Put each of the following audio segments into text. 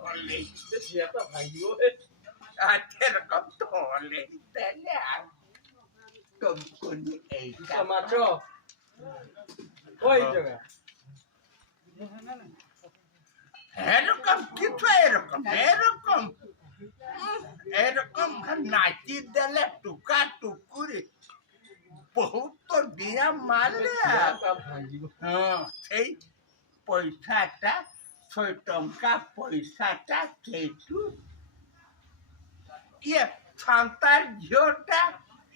হলে ঝিয়াটা ভাঙিব এরকম তো হলে তাহলে আর তুমি এইটা মাত্র ওই জায়গা এরকম কিছু এরকম এরকম এরকম নাচি দিলে টুকা টুকুরি বহুত দিয়া মারলে হ্যাঁ সেই পয়সাটা 6 ଟଙ୍କା ପଇସାଟା ସେଇଠୁ ଇଏ ସାନ୍ତାଳ ଝିଅଟା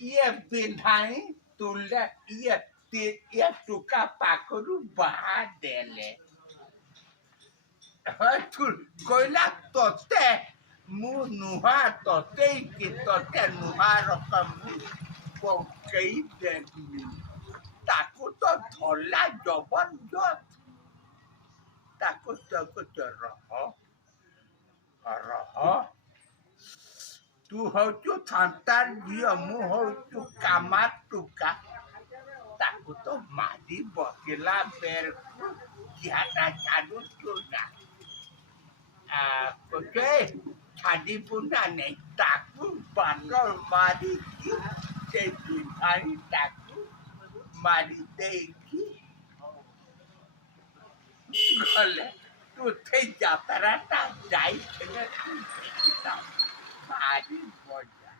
ଇଏ ବିନ୍ଧାଣି ତୁଲେ ଇଏ ଟୁକା ପାଖରୁ ବାହା ଦେଲେ କହିଲା ତତେ ମୁଁ ନୁହା ତତେ କି ତତେ ନୁହା ରକମ ପକେଇ ଦେବି ତାକୁ ତ ଧରିଲା ଜବରଦସ୍ତ ତାକୁ ରହ ତୁ ହଉଛୁ ସାନ୍ତାଳ ଝିଅ ମୁଁ ହଉଛୁ କାମାର ଟୁକା ତାକୁ ତ ମାରି ବସିଲା ବେଳକୁ ଝିଅଟା ଛାଡୁଛୁ ନା ଛାଡ଼ିବୁ ନା ନେଇ ତାକୁ ବାଟ ମାରିକି ସେ ବିଭାରୀଟାକୁ ମାରି ଦେଇକି ଗଲେ ତୁ ସେଇ ଯାତ୍ରାଟା ଯାଇଥିଲେ ତୁ ଦେଖିଥାଉ ଭାରି ମଜା